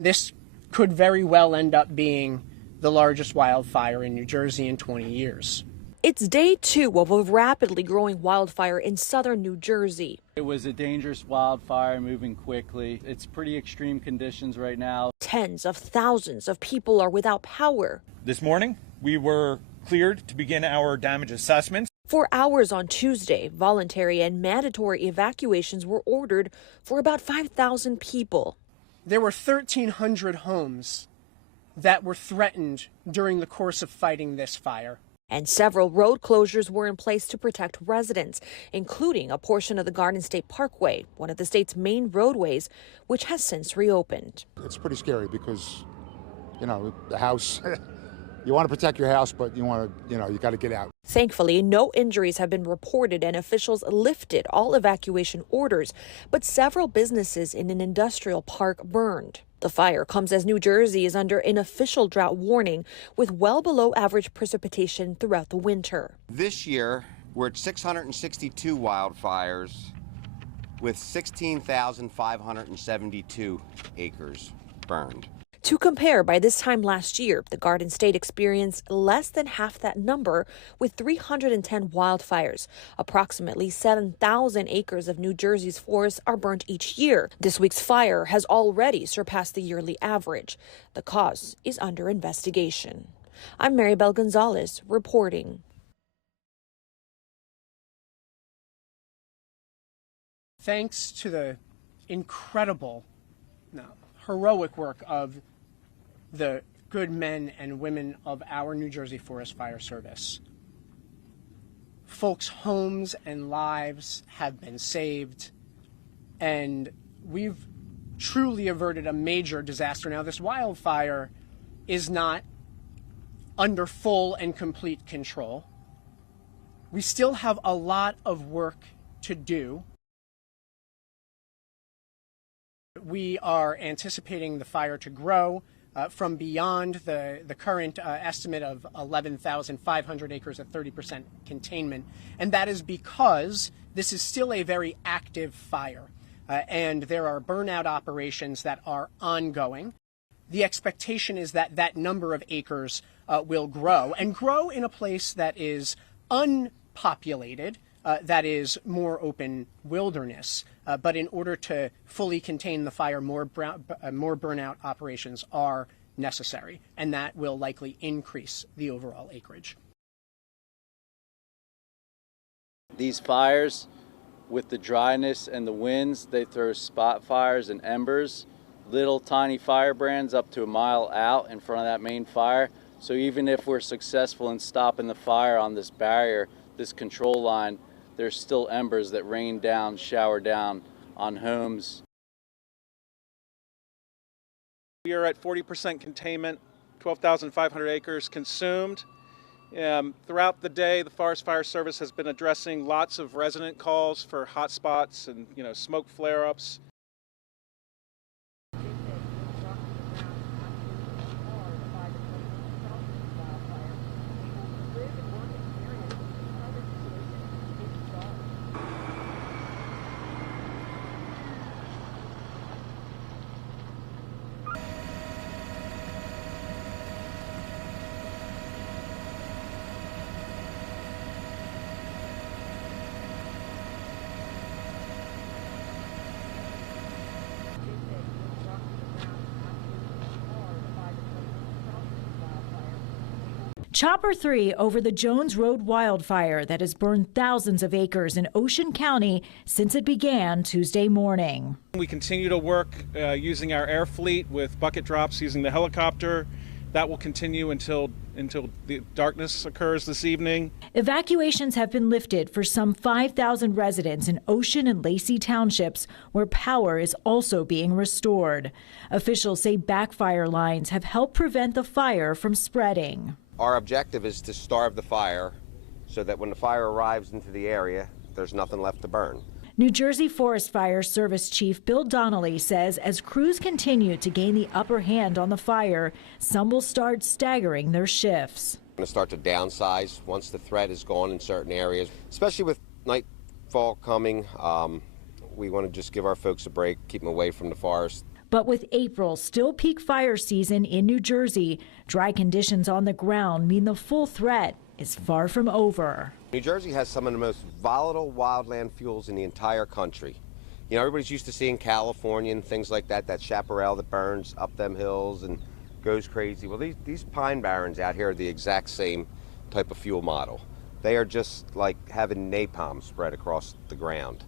This could very well end up being the largest wildfire in New Jersey in 20 years. It's day 2 of a rapidly growing wildfire in southern New Jersey. It was a dangerous wildfire moving quickly. It's pretty extreme conditions right now. Tens of thousands of people are without power. This morning, we were cleared to begin our damage assessments. For hours on Tuesday, voluntary and mandatory evacuations were ordered for about 5,000 people. There were 1,300 homes that were threatened during the course of fighting this fire. And several road closures were in place to protect residents, including a portion of the Garden State Parkway, one of the state's main roadways, which has since reopened. It's pretty scary because, the house, you want to protect your house, but you got to get out. Thankfully, no injuries have been reported and officials lifted all evacuation orders, but several businesses in an industrial park burned. The fire comes as New Jersey is under an official drought warning with well below average precipitation throughout the winter. This year, we're at 662 wildfires with 16,572 acres burned. To compare, by this time last year, the Garden State experienced less than half that number with 310 wildfires. Approximately 7,000 acres of New Jersey's forests are burnt each year. This week's fire has already surpassed the yearly average. The cause is under investigation. I'm Maribel Gonzalez reporting. Thanks to the incredible, heroic work of the good men and women of our New Jersey Forest Fire Service, folks' homes and lives have been saved, and we've truly averted a major disaster. Now, this wildfire is not under full and complete control. We still have a lot of work to do. We are anticipating the fire to grow from beyond the current estimate of 11,500 acres at 30% containment. And that is because this is still a very active fire. And there are burnout operations that are ongoing. The expectation is that that number of acres will grow and grow in a place that is unpopulated, that is more open wilderness. But in order to fully contain the fire, more burnout operations are necessary, and that will likely increase the overall acreage. These fires, with the dryness and the winds, they throw spot fires and embers, little tiny firebrands up to a mile out in front of that main fire. So even if we're successful in stopping the fire on this barrier, this control line, there's still embers that rain down, shower down on homes. We are at 40% containment, 12,500 acres consumed. Throughout the day, the Forest Fire Service has been addressing lots of resident calls for hot spots and smoke flare-ups. Chopper 3 over the Jones Road wildfire that has burned thousands of acres in Ocean County since it began Tuesday morning. We continue to work using our air fleet with bucket drops using the helicopter. That will continue until the darkness occurs this evening. Evacuations have been lifted for some 5,000 residents in Ocean and Lacey townships, where power is also being restored. Officials say backfire lines have helped prevent the fire from spreading. Our objective is to starve the fire so that when the fire arrives into the area, there's nothing left to burn. New Jersey Forest Fire Service Chief Bill Donnelly says as crews continue to gain the upper hand on the fire, some will start staggering their shifts. We're going to start to downsize once the threat is gone in certain areas, especially with nightfall coming. We want to just give our folks a break, keep them away from the forest. But with April still peak fire season in New Jersey, dry conditions on the ground mean the full threat is far from over. New Jersey has some of the most volatile wildland fuels in the entire country. You know, everybody's used to seeing California and things like that, that chaparral that burns up them hills and goes crazy. Well, these pine barrens out here are the exact same type of fuel model. They are just like having napalm spread across the ground.